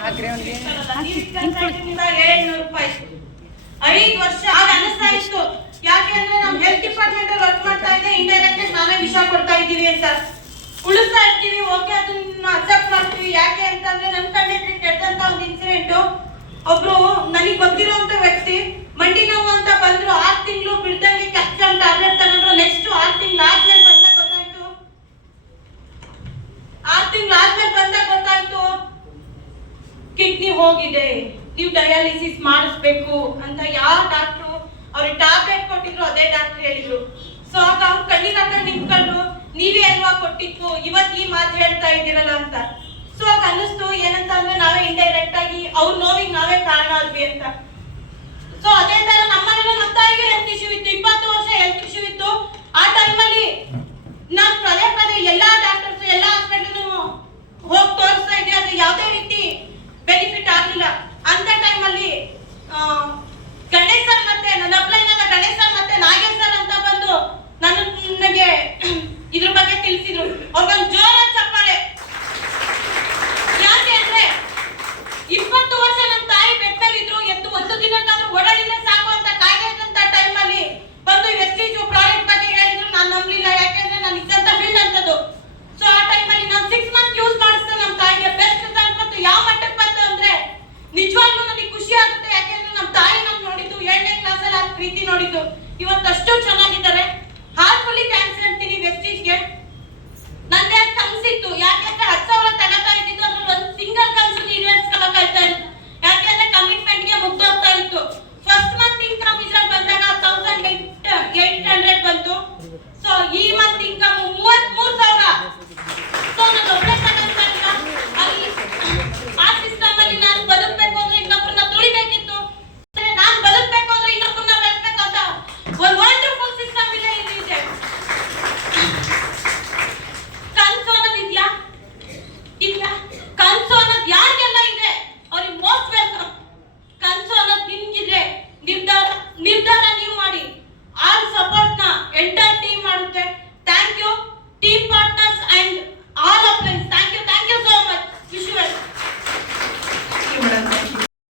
5 ವರ್ಷ ಆಗ ಅನಿಸ್ತಾ ಇತ್ತು. ಯಾಕೆಂದ್ರೆ ನಮ್ ಹೆಲ್ತ್ ಡಿಪಾರ್ಟ್ಮೆಂಟ್ ಅಲ್ಲಿ ವರ್ಕ್ ಮಾಡ್ತಾ ಇದ್ದೆ, ಇಂಡೈರೆಕ್ಟ್ ನಾವೇ ವಿಷ ಕೊಡ್ತಾ ಇದೀವಿ ಅಂತ. ಉಳಿಸ್ತಾ ಇರ್ತೀವಿ, ಓಕೆ ಅದನ್ನ ಅಕ್ಸೆಪ್ಟ್ ಮಾಡ್ತೀವಿ. ಯಾಕೆ ಅಂತಂದ್ರೆ ನನ್ ಕಣ್ಣೆದ್ರಿ ಕೆಟ್ಟಂತ ಒಂದು ಇನ್ಸಿಡೆಂಟ್. ಒಬ್ರು ನನಗೆ ಗೊತ್ತಿರುವಂತ ವ್ಯಕ್ತಿ ಮಂಡಿ ನೋವು ಅಂತ ಬಂದ್ರು, 6 ತಿಂಗಳು ಬಿಡ್ದಂಗೆ ಕ್ಯಾಪ್ಸಮ್ ಟ್ಯಾಬ್ಲೆಟ್ ತಗೊಂಡ್ರು. ನೆಕ್ಸ್ಟ್ 6 ತಿಂಗಳು ಆದ್ಮೇಲೆ ಬಂದಾಗ ಗೊತ್ತಾಯ್ತು, 6 ತಿಂಗಳು ಆದ್ಮೇಲೆ ಬಂದಾಗ ಗೊತ್ತಾಯ್ತು ಕಿಡ್ನಿ ಹೋಗಿದೆ, ನೀವು ಡಯಾಲಿಸಿಸ್ ಮಾಡಿಸ್ಬೇಕು ಅಂತ. ಯಾವ ಡಾಕ್ಟ್ರು ಅವ್ರಿಗೆ ಟ್ಯಾಬ್ಲೆಟ್ ಕೊಟ್ಟಿದ್ರು ಅದೇ ಡಾಕ್ಟರ್ ಹೇಳಿದ್ರು. ಸೊ ಆಗ ಅವ್ರು ಕಣ್ಣಿನ ನಿಂತ್ಕೊಂಡು ನೀವೇ ಅಲ್ವಾ ಕೊಟ್ಟಿತ್ತು, ಇವತ್ತು ಈ ಮಾತು ಹೇಳ್ತಾ ಇದ್ದೀರಲ್ಲ ಅಂತ. ಸೊ ಆಗ ಅನ್ನಿಸ್ತು ಏನಂತ ಅಂದ್ರೆ ನಾವೇ ಇಂಡೈರೆಕ್ಟ್ ಆಗಿ ಅವ್ರ ನೋವಿಗೆ ನಾವೇ ಕಾರಣ ಆದ್ವಿ ಅಂತ. ಸೊ ಅದೇ ತರ ನಮ್ಮನೇಲಿ ನಮ್ಮ ತಾಯಿಗೆ ಹೆಲ್ತ್ ಇಶ್ಯೂ ಇತ್ತು, 20 ವರ್ಷ ಹೆಲ್ತ್ ಇಶ್ಯೂ ಇತ್ತು. ಆ ಟೈಮಲ್ಲಿ ನಾನು ಪದೇ ಪದೇ ಎಲ್ಲಾ ಡಾಕ್ಟರ್ಸ್ ಎಲ್ಲಾ ಹಾಸ್ಪಿಟಲ್ ಹೋಗಿ ತೋರಿಸ್ತಾ ಇದ್ದೆ, ಅದು ಯಾವುದೇ ರೀತಿ ಬೆನಿಫಿಟ್ ಆಗಲಿಲ್ಲ. ಅಂತ ಟೈಮಲ್ಲಿ ಗಣೇಶ್ ಸರ್ ಮತ್ತೆ ನನ್ನ ಅಪ್ಲೈನ್ ಗಣೇಶ್ ಸರ್ ಮತ್ತೆ ನಾಗೇಶ್ ಸರ್ ಅಂತ ಬಂದು ನನಗೆ ಇದ್ರ ಬಗ್ಗೆ ತಿಳಿಸಿದ್ರು. ಅವ್ರಿಗೊಂದು ಜೋರಾದ ಚಪ್ಪಾಳೆ. ಯಾಕೆ ಅಂದ್ರೆ 20 ವರ್ಷ ನಮ್ಮ ತಾಯಿ ಬೆಟ್ಟಲ್ಲಿದ್ರು, ಎದ್ದು ಒಂದು ದಿನಕ್ಕಾದ್ರೂ ಓಡಾಡಿದ್ರೆ ಸಾಕು ಅಂತ ಕಾಯ್ದೆ ಇದ್ದಂತ ಟೈಮಲ್ಲಿ ಬಂದು ವೆಸ್ಟೇಜ್ ಪ್ರಾಡಕ್ಟ್ ಬಗ್ಗೆ ಹೇಳಿದ್ರು. ನಾನು ನಂಬಲಿಲ್ಲ, ಯಾಕೆಂದ್ರೆ ನಾನು ಇದ್ದಂತ ಫೀಲ್ಡ್ ಅಂತದ್ದು. ಸೊ ಆ ಟೈಮಲ್ಲಿ ನಾನು 6 ಮಂತ್ ಯೂಸ್ ಮಾಡಿಸ್ದೆ. ನಮ್ಮ ತಾಯಿಗೆ ಬೆಸ್ಟ್ ರಿಸಲ್ಟ್ ಬಂತು. ಯಾವ ಮಟ್ಟಕ್ಕೆ ಬಂತು ಅಂದ್ರೆ ನಿಜವಾಗ್ಲೂ ನನಗೆ ಖುಷಿ ಆಗುತ್ತೆ. ಯಾಕೆಂದ್ರೆ ನಮ್ಮ ತಾಯಿ ನಮ್ ನೋಡಿದ್ದು 7ನೇ ಕ್ಲಾಸಲ್ಲಿ ಆ ಪ್ರೀತಿ ನೋಡಿದ್ದು. ಇವತ್ತಷ್ಟು ಚೆನ್ನಾಗಿದ್ದಾರೆ. ಹಾರ್ಟ್ಫುಲ್ಲಿ ಥ್ಯಾಂಕ್ಸ್ ಹೇಳ್ತೀನಿ ವೆಸ್ಟೇಜ್ಗೆ. ನಂದೇ ಕನಸಿತ್ತು, ಯಾಕೆಂದ್ರೆ 10,000 ತಗೋತಾ ಇದ್ದಿದ್ದು, ಅದ್ರಲ್ಲಿ ಒಂದು ಸಿಂಗಲ್ ಕನಸು ಈಡೇರಿಸ್ಕೊಳ್ಳೋಕಾಯ್ತಾ ಇತ್ತು. ಯಾಕೆಂದ್ರೆ ಕಮಿಟ್ಮೆಂಟ್ಗೆ ಮುಗ್ದೋಗ್ತಾ ಇತ್ತು. ಫಸ್ಟ್ ಮಂತ್ ಇನ್ಕಮ್ ರಿಸಲ್ಟ್ ಬಂದಾಗ 1,800 ಬಂತು. ಸೊ ಈ ಮಂತ್ ಇನ್ಕಮ್ 33,000. ಸೊ ನಾನು ಒಬ್ಬಳೆ ತಗೊಂಡಿಲ್ಲ. ಅಲ್ಲಿ ಆ ಸಿಸ್ಟಮ್ ಅಲ್ಲಿ ನಾನು ಬದುಕಬೇಕು ಅಂದ್ರೆ ಇನ್ನೊಬ್ಬರನ್ನ ತುಳಿಬೇಕಿತ್ತು. ನಾನು ಬದುಕಬೇಕು ಅಂದ್ರೆ ಇನ್ನೊಬ್ಬರನ್ನ ಬೆಳೆಸಬೇಕಂತ ಒಂದು ವಂಡರ್ಫುಲ್ ಸಿಸ್ಟಮ್ ಇದೆ. ಇದೆ ಕನ್ಸು ಅನ್ನೋದಿದ್ಯಾ? ಇಲ್ಲ. ಕನ್ಸು ಅನ್ನೋದು ಯಾರಿಗೆಲ್ಲ ಇದೆ ಅವ್ರಿಗೆ ಮೋಸ್ಟ್ ವೆಲ್ಕಮ್. ಕನ್ಸು ಅನ್ನೋದು ನಿಮ್ಗಿದೆ, ನಿರ್ಧಾರ ನೀವು ಮಾಡಿ. ಆಲ್ ಸಪೋರ್ಟ್ ನ ಎಂಟೈರ್ ಟೀಮ್ ಮಾಡುತ್ತೆ. Thank you team partners and all of friends. Thank you so much. Wish you well.